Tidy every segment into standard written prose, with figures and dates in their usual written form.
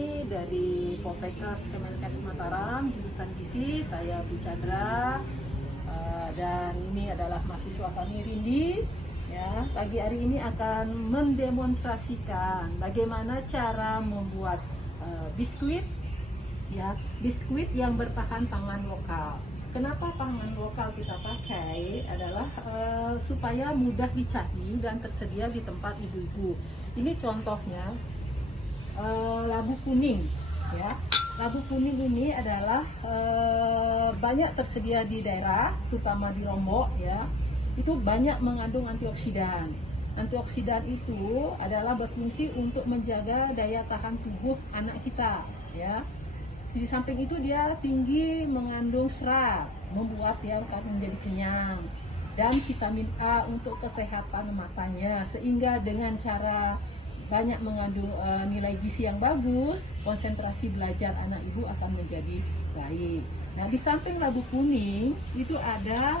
kami dari Poltekkes Kemenkes Mataram, jurusan gizi. Saya Bu Chandra, dan ini adalah mahasiswa kami Rindi. Ya, pagi hari ini akan mendemonstrasikan bagaimana cara membuat biskuit, ya, biskuit yang berbahan pangan lokal. Kenapa pangan lokal kita pakai adalah supaya mudah dicari dan tersedia di tempat ibu-ibu. Ini contohnya labu kuning, ya. Labu kuning ini adalah banyak tersedia di daerah, terutama di Lombok, ya. Itu banyak mengandung antioksidan. Antioksidan itu adalah berfungsi untuk menjaga daya tahan tubuh anak kita, ya. Di samping itu dia tinggi mengandung serat, membuat dia menjadi kenyang, dan vitamin A untuk kesehatan matanya, sehingga dengan cara banyak mengandung nilai gizi yang bagus, konsentrasi belajar anak ibu akan menjadi baik. Nah, di samping labu kuning itu ada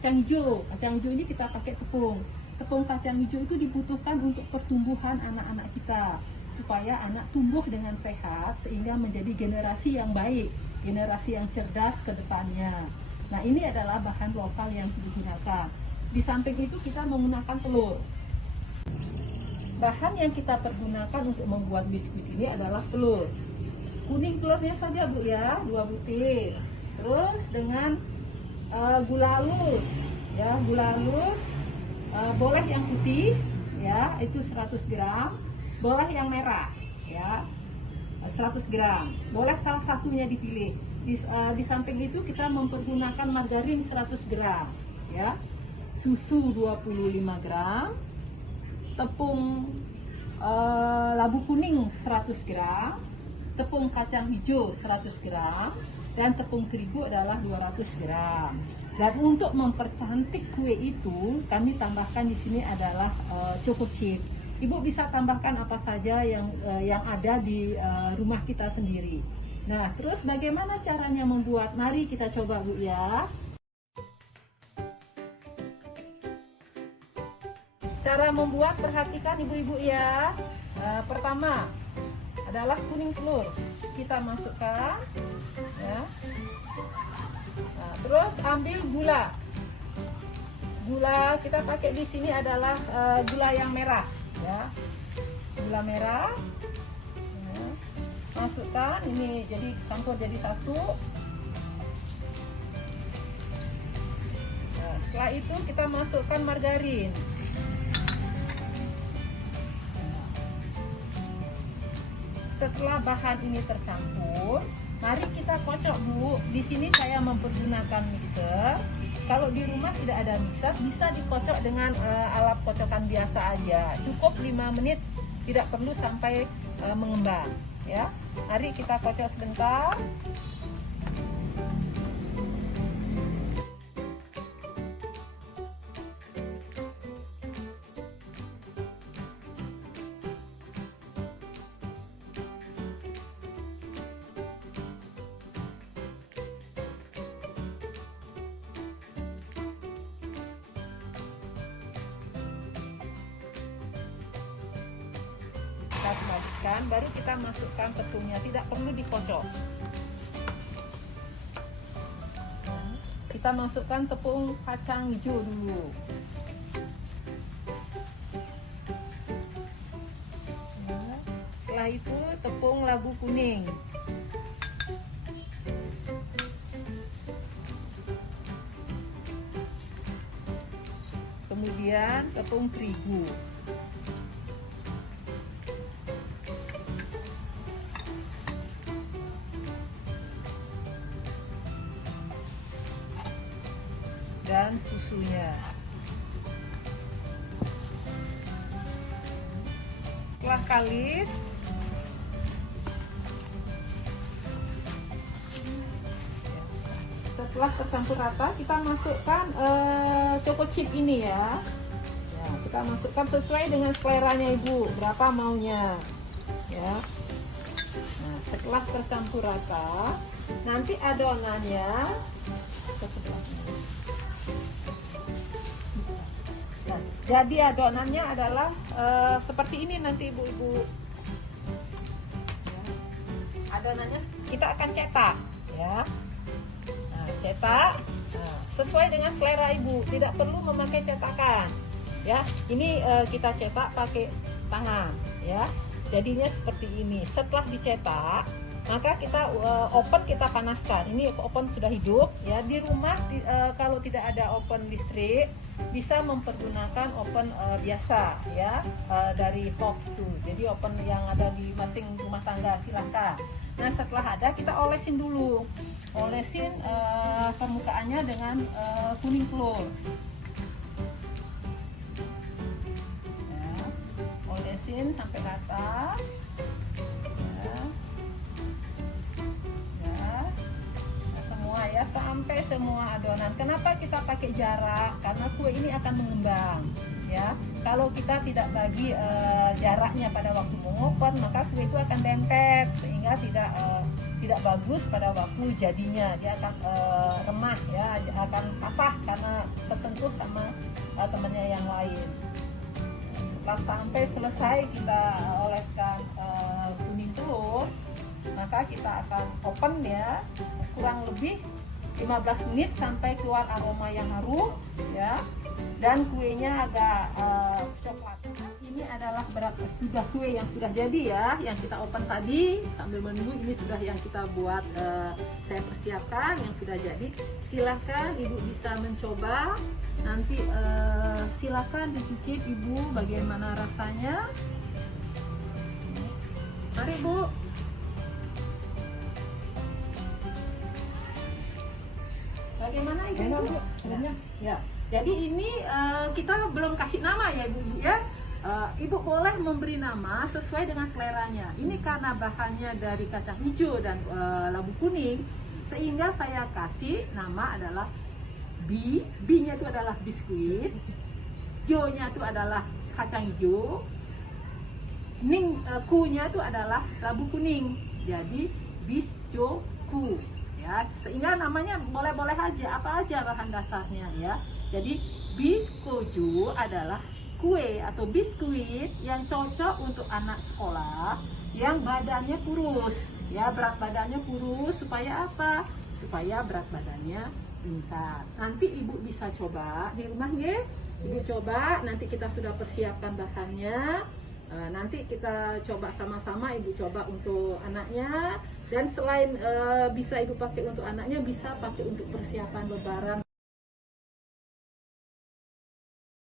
kacang hijau. Kacang hijau ini kita pakai tepung. Tepung kacang hijau itu dibutuhkan untuk pertumbuhan anak-anak kita, supaya anak tumbuh dengan sehat sehingga menjadi generasi yang baik, generasi yang cerdas ke depannya. Nah, ini adalah bahan lokal yang digunakan. Di samping itu kita menggunakan telur. Bahan yang kita pergunakan untuk membuat biskuit ini adalah telur. Kuning telurnya saja, Bu, ya, 2 butir. Terus dengan gula halus, ya, gula halus, boleh yang putih, ya, itu 100 gram. Boleh yang merah, ya, 100 gram. Boleh salah satunya dipilih. Di samping itu kita mempergunakan margarin 100 gram, ya, susu 25 gram, tepung labu kuning 100 gram, tepung kacang hijau 100 gram, dan tepung terigu adalah 200 gram. Dan untuk mempercantik kue itu, kami tambahkan di sini adalah choco chip. Ibu bisa tambahkan apa saja yang ada di rumah kita sendiri. Nah, terus bagaimana caranya membuat? Mari kita coba, Bu, ya. Cara membuat, perhatikan ibu-ibu, ya. Pertama adalah kuning telur. Kita masukkan, ya. Nah, terus ambil gula. Gula kita pakai di sini adalah gula yang merah, ya, gula merah, ya. Masukkan ini, jadi campur jadi satu. Nah, setelah itu kita masukkan margarin. Setelah bahan ini tercampur, mari kita kocok, Bu. Di sini saya mempergunakan mixer. Kalau di rumah tidak ada mixer, bisa dikocok dengan alat kocokan biasa aja. Cukup 5 menit, tidak perlu sampai mengembang, ya. Mari kita kocok sebentar. Kita kembalikan, baru kita masukkan tepungnya, tidak perlu dikocok. Kita masukkan tepung kacang hijau dulu. Setelah itu tepung labu kuning. Kemudian tepung terigu. Dan susunya. Setelah kalis, setelah tercampur rata, kita masukkan choco chip ini, ya. Ya, kita masukkan sesuai dengan seleranya Ibu, berapa maunya, ya. Nah, setelah tercampur rata, nanti adonannya ke sebelah sini. Jadi adonannya adalah seperti ini nanti ibu-ibu. Ya. adonannya kita akan cetak ya. Nah, cetak sesuai dengan selera ibu, tidak perlu memakai cetakan ya. Ini kita cetak pakai tangan ya, jadinya seperti ini. Setelah dicetak maka kita oven kita panaskan. Ini oven sudah hidup ya. Di rumah kalau tidak ada oven listrik bisa mempergunakan oven biasa ya, dari Hof itu. Jadi oven yang ada di masing rumah tangga silahkan. Nah setelah ada kita olesin dulu, olesin permukaannya dengan kuning telur ya. Olesin sampai rata ya, sampai semua adonan. Kenapa kita pakai jarak? Karena kue ini akan mengembang ya. Kalau kita tidak bagi jaraknya pada waktu mengopen, maka kue itu akan dempet sehingga tidak bagus pada waktu jadinya. Dia akan remah ya, akan patah karena tersentuh sama temannya yang lain. Setelah sampai selesai kita oleskan kuning telur, maka kita akan open ya, kurang lebih 15 menit sampai keluar aroma yang harum ya, dan kuenya agak coklat. Ini adalah sudah kue yang sudah jadi ya, yang kita open tadi. Sambil menunggu, ini sudah yang kita buat, saya persiapkan yang sudah jadi. Silahkan ibu bisa mencoba, nanti silahkan dicicip ibu bagaimana rasanya. Mari bu. Bagaimana ibu? Ya. Jadi ini kita belum kasih nama ya ibu ya. Ibu boleh memberi nama sesuai dengan seleranya. Ini karena bahannya dari kacang hijau dan labu kuning, sehingga saya kasih nama adalah B-nya itu adalah biskuit, Jo-nya itu adalah kacang hijau, Ku-nya itu adalah labu kuning. Jadi Bisjoku. Ya, sehingga namanya boleh-boleh aja, apa aja bahan dasarnya ya. Jadi biskoju adalah kue atau biskuit yang cocok untuk anak sekolah yang badannya kurus ya, berat badannya kurus. Supaya apa? Supaya berat badannya meningkat. Nanti ibu bisa coba di rumah ya. Ibu coba, nanti kita sudah persiapkan bahannya. Nanti kita coba sama-sama, ibu coba untuk anaknya. Dan selain bisa ibu pakai untuk anaknya, bisa pakai untuk persiapan lebaran